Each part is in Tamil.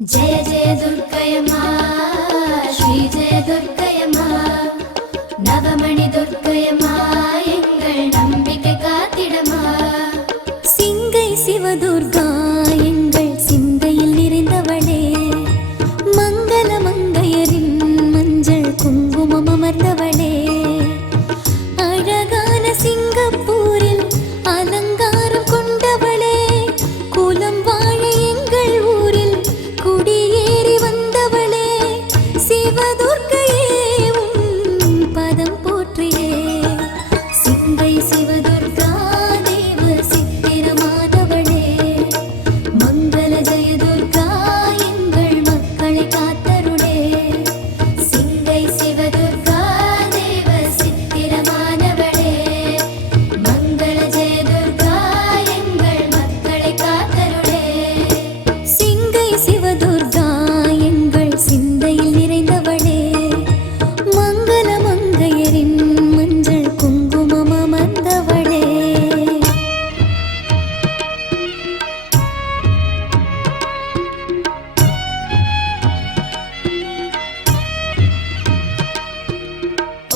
जय जय दुर्गयम्मा श्री जय दुर्गयम्मा नवमणि दुर्गयम्मा एंगल नंबिके कातिडम्मा सिंगै शिवदुर्गा एंगल सिंदैயில் நிறைந்தவளே மங்கள மங்கையரின் மஞ்சள் குங்குமம் அமர்ந்தவளே அழகான சிங்கப்பூரில் அலங்காரம் கொண்டவளே குலம் வாழ எங்கள் ஊரில் குடியேறி வந்தவளே சிவதுர்க்கையே உன் பதம் போற்றியே சிங்கை சிவதுர்கா தேவ சித்திரமானவளே மங்கள ஜெய துர்கா எங்கள் மக்களை காத்தருளே சிங்கை சிவதுர்கா தேவ சித்திரமானவளே மங்கள ஜெய துர்கா எங்கள் மக்களை காத்தருளே சிங்கை சிவதுர்கா எங்கள் சிந்தையில் நிறைந்தவளே மங்கள மங்கையரின் மஞ்சள் குங்குமம் அமர்ந்தவளே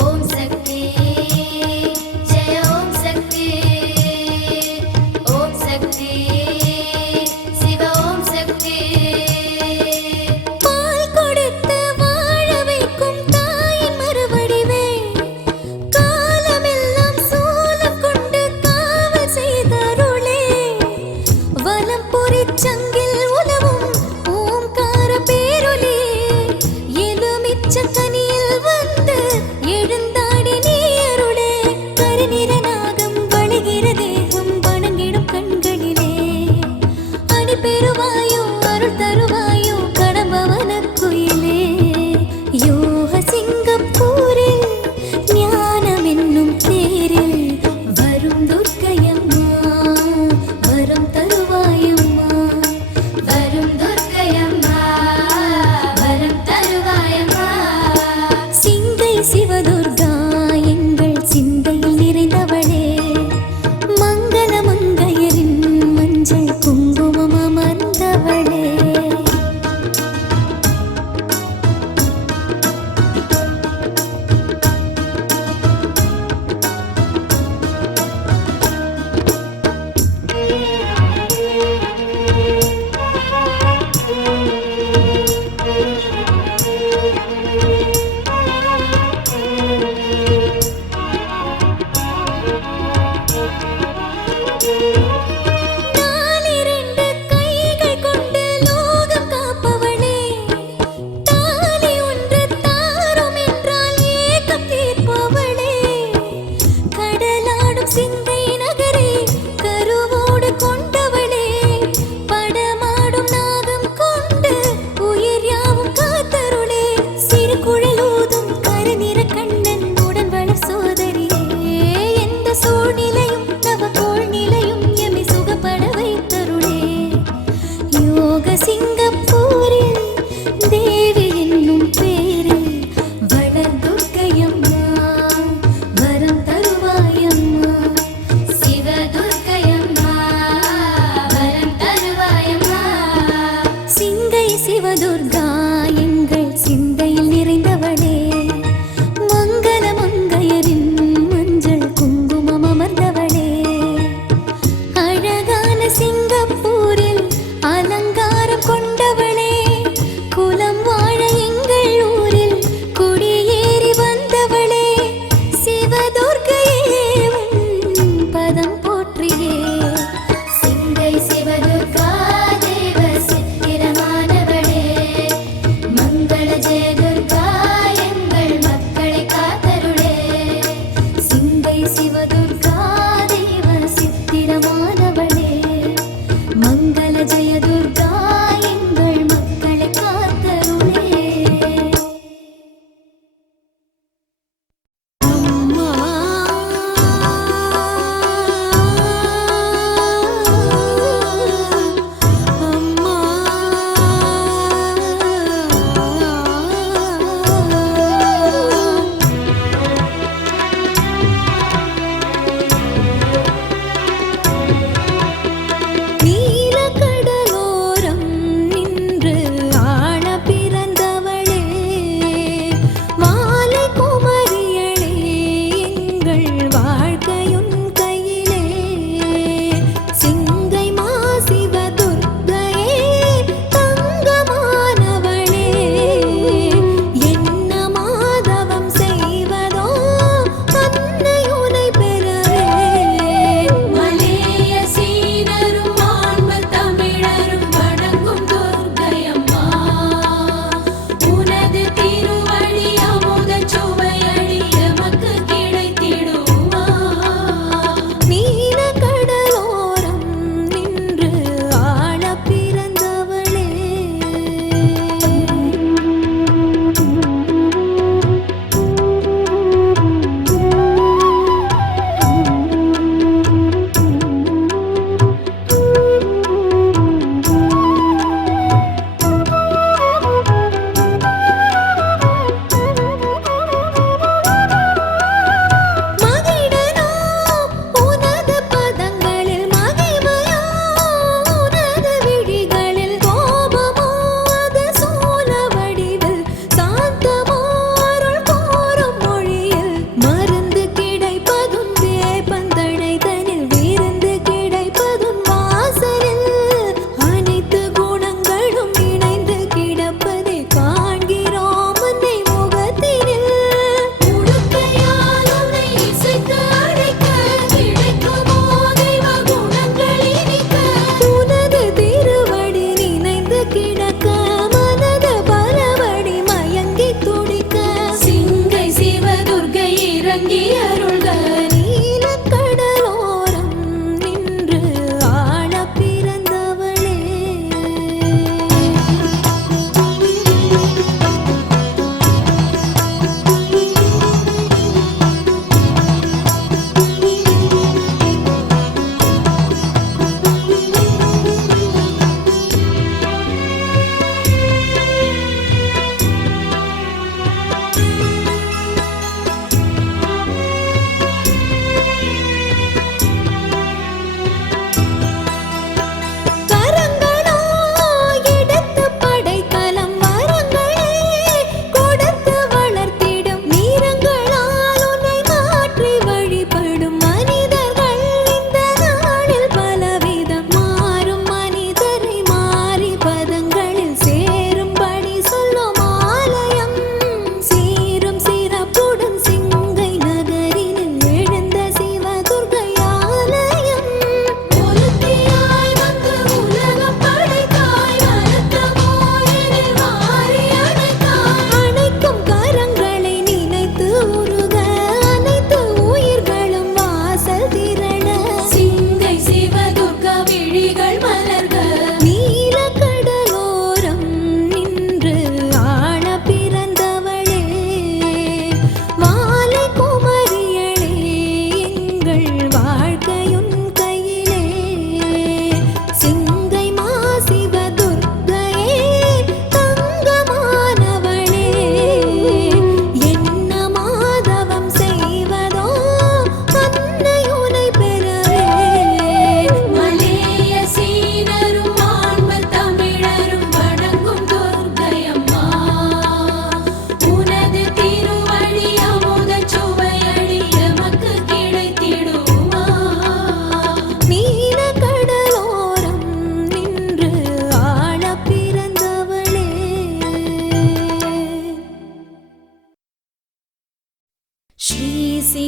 ஓம் சக்தி ஜெய ஓம் சக்தி சிவ ஓம் சக்தி பால் கொடுத்து வாழ வைக்கும் தாயின் மறுவடிவே காலமெல்லாம் சூலம் கொண்டு காவல் செய்தருளே வலம் பொறிச்சங்கில் உலவும் ஓம்கார பேரொலி எலுமிச்ச கனியில் வந்து எழுந்தாடி நீ அருளே கருநிற நாகம் வழிகிற தேகம் வணங்கிடும் கண்களிலே அணி பெறுவாயோ அருள் தருவாயோ கடம்பவன குயிலே யோக சிங்கப்பூரில் ஞானம் என்னும் தேரில் வரும் துர்க்கையம்மா வரம் தருவாயம்மா வரும் துர்க்கையம்மா வரம் தருவாயம்மா சிங்கை சிவதுர்கா எங்கள் சிந்தையில் நிறைந்தவளே மங்கள மங்கையரின் மஞ்சள் குங்குமம் அமர்ந்தவளே நாலிரண்டு கைகள் கொண்டு லோகம் காப்பவளே தாலி ஒன்று தாரும் என்றால் ஏக்கம் தீர்ப்பவளே கடலாடும் சிந்தை நகரே கருவோடு கொண்டவளே படமாடும் நாகம் கொண்டு உயிர் யாவும் காத்தருளே சிறு குழலூதும் கருநிற கண்ணன் உடன் வளர் சோதரியே எந்த சூழ்நிலையும் நவகோள் நிலையும் எம்மை சுகப்பட வைத்தருளே யோக சிங்கப்பூரில் தேவி என்னும் பேரில் வளர் துர்க்கையம்மா வரம் தருவாயம்மா சிவ துர்க்கையம்மா வரம் தருவாயம்மா சிங்கை சிவதுர்கா எங்கள் சிந்தையில் நிறைந்தவளே மங்கள மங்கையரின் மஞ்சள் குங்குமம் அமர்ந்தவளே அழகான சிங்கப்பூரில் அலங்காரம் கொண்டவளே குலம் வாழ எங்கள் ஊரில் குடியேறி வந்தவளே சிவதுர்க்கையே உன் பதம் போற்றியே சிங்கை சிவதுர்கா தேவ சித்திரமானவளே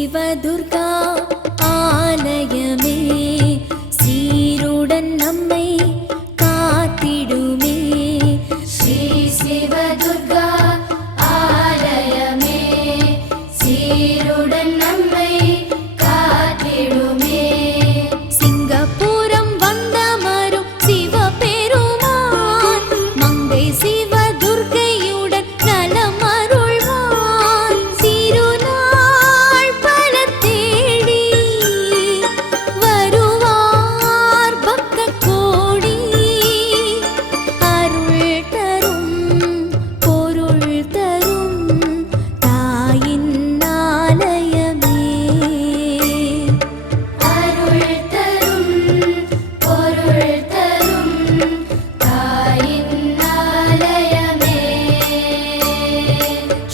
சிவதுர்கா ஆலயமே சீருடன் நம்மை காத்திடுமே. ஸ்ரீ சிவதுர்கா ஆலயமே சீருடன் நம்மை காத்திடுமே. சிங்கப்பூரம் வந்தமரும் சிவபெருமான் மங்கை சிவதுர்க்கையுடன் நலமருள்வான். திருநாள் பல தேடி வருவார் பக்த கோடி. அருள் தரும் பொருள் தரும் தாயின் ஆலயமே. அருள் தரும் பொருள் தரும் தாயின் ஆலயமே.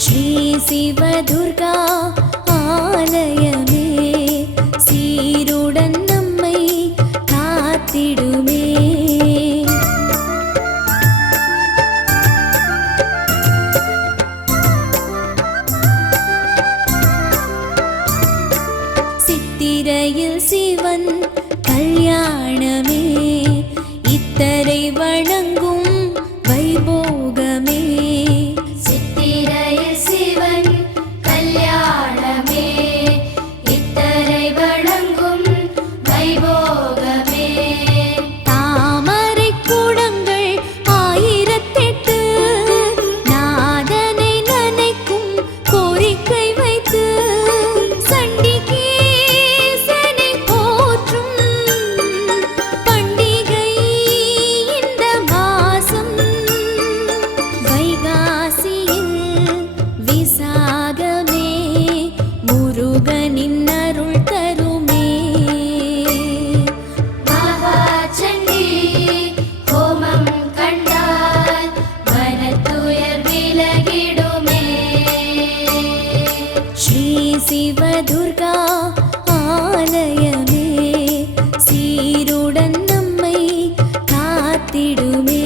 ஸ்ரீ சிவதுர்கா ஆலயமே சீருடன் நம்மை காத்திடுமே. சித்திரையில் சிவன் கல்யாணமே இத்தரை வணங்கும் வைபோகமே. சித்திரையில் சிவன் கல்யாணமே இத்தரை வணங்கும் வைபோகமே. தாமரை கூடங்கள் 1008 நாதனை நனைக்கும் கோரிக்கை வைத்து சண்டிகேசனை போற்றும் பண்டிகை இந்த மாசம். வைகாசியில் விசாகமே முருகனின் அருள் தருமே. மகாசண்டி ஹோமம் கண்டால் மனத்துயர் விலகிடுமே. ஸ்ரீ சிவதுர்கா ஆலயமே சீருடன் நம்மை காத்திடுமே.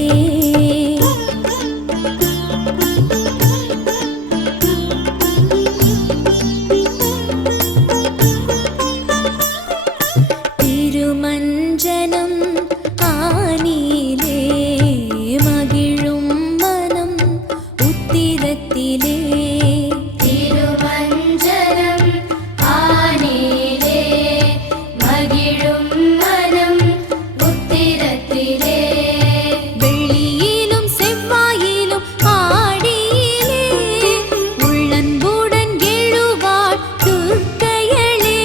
திருமஞ்சனம் ஆனிலே மகிழும் மனம் உத்திரத்திலே. திருமஞ்சனம் ஆனிலே மகிழும் மனம் உத்திரத்திலே. வெள்ளியிலும் செவ்வாயிலும் ஆடியிலே உள்ளன்புடன் எழுவாள் துர்க்கையளே.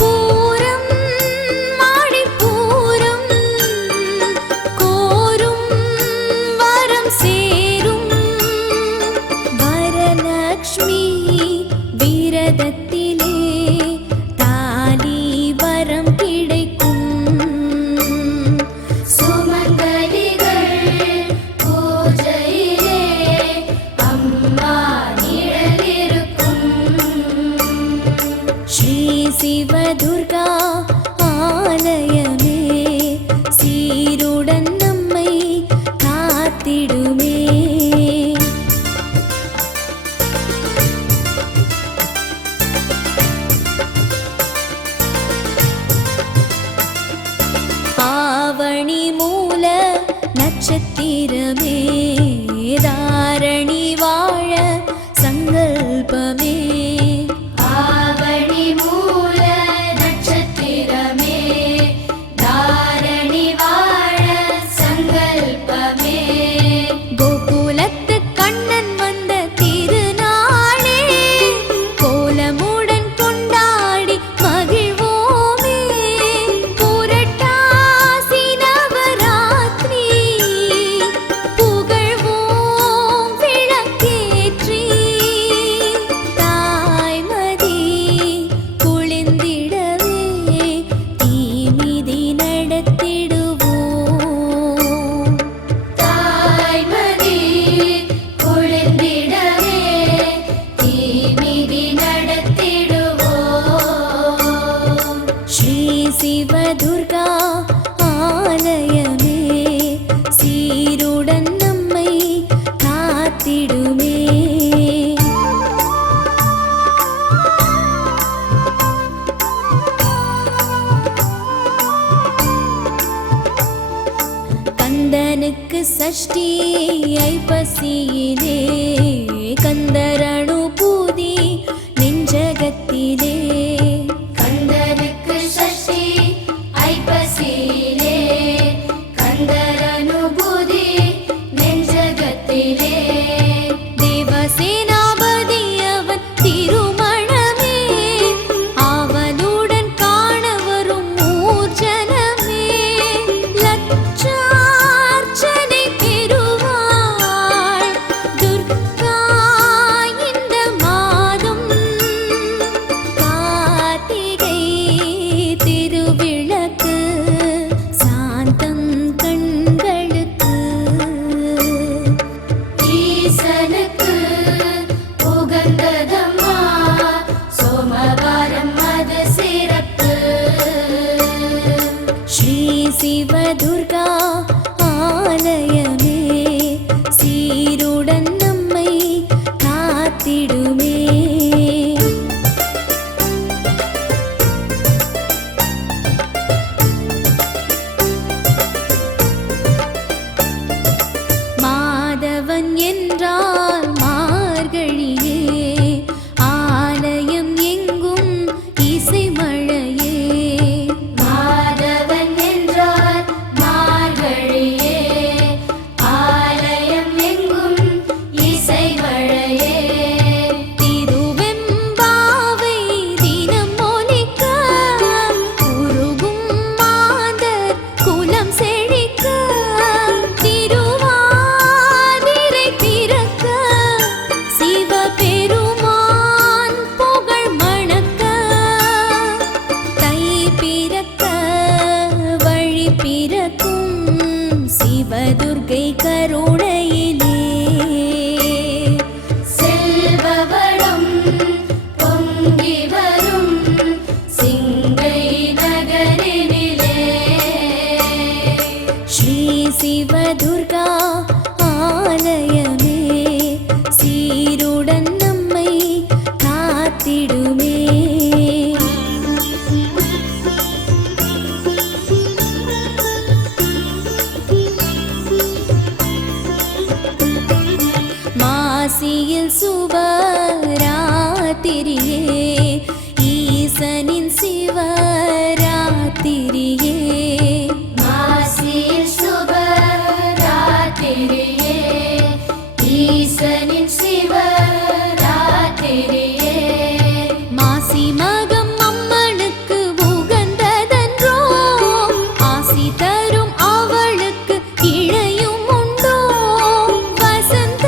பூரம் மாடிப்பூரம் கோரும் வரம் சேரும். வரலக்ஷ்மி விரதத்திலே தாலி வரம் கிடைக்கும். சுமங்கலிகள் பூஜையிலே அம்மா நிழலிருக்கும். ஸ்ரீ சிவதுர்கா ஆலயமே சீருடன் நம்மை காத்திடுமே. ஆவணி மூல நட்சத்திரமே தாரணி வாழ சங்கல்பமே. ஆவணி மூல நட்சத்திரமே தாரணி வாழ சங்கல்பமே. கோகுலத்து கண்ணன் வந்த திருநாளே கோலமுடன் கொண்டாடி மகிழ்வோமே. புரட்டாசி நவராத்திரி புகழ்வோம் விளக்கேற்றி. தாய்மதி குளிந்திடவே தீமிதி நடத்திடுவோம். தாய்மதி குளிந்திடவே தீமிதி நடத்திடுவோம். ஸ்ரீ சிவதுர்கா ஆலயமே சீருடன் நம்மை காத்திடுமே. ಷಷ್ಠಿ ಐಪಸಿಯಿலே கந்தரனுபூதி நெஞ்சகத்திலே கந்தனுக்கு ஷஷ்டி ஐப்பசியிலே கந்தரனுபூதி நெஞ்சகத்திலே தேவசேனாபதி அவன் திருமணமே அவனுடன் காண வரும் ஊர்ஜனமே லட்சார்ச்சனை பெறுவாள் துர்கா இந்த மாதம் கார்த்திகை திருவிளக்கு சாந்தம் கண்களுக்கு ஈசனுக்கு உகந்ததம்மா சோமவாரம் அது சிறப்பு ஸ்ரீ சிவதுர்கா ஆலயமே சீருடன் நம்மை காத்திடுமே மாதவன் என்றால் மார்கழியே ஆலயம் எங்கும் இசைமழையே மாதவன் என்றால் மார்கழியே ஆலயம் எங்கும் இசை மழையே திருவெம்பாவை தினம் ஒலிக்க உருகும் மாந்தர் குலம் செழிக்க திருவாதிரை பிறக்க சிவபெருமான் புகழ் மணக்க தை பிறக்க வழி பிறக்கும் சிவதுர்க்கை கருணையிலே செல்வவளம் பொங்கி வரும் சிங்கை நகரினிலே ஸ்ரீ சிவதுர்கா ஆலயமே சீருடன் நம்மை காத்திடுமே மாசியில் சுபராத்திரியே ஈசனின் சிவராத்திரியே மாசியில் சுபராத்திரியே ஈசனின் சிவராத்திரியே மாசி மகம் அம்மனுக்கு உகந்ததன்றோ ஆசி தரும் அவளுக்கு இழையும் உண்டோ வசந்த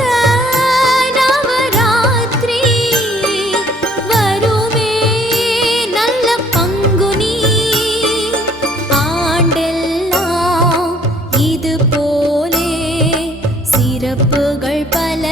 நவராத்திரி வருமே நல்ல பங்குனி ஆண்டெல்லாம் இது போலே சிறப்புகள் பல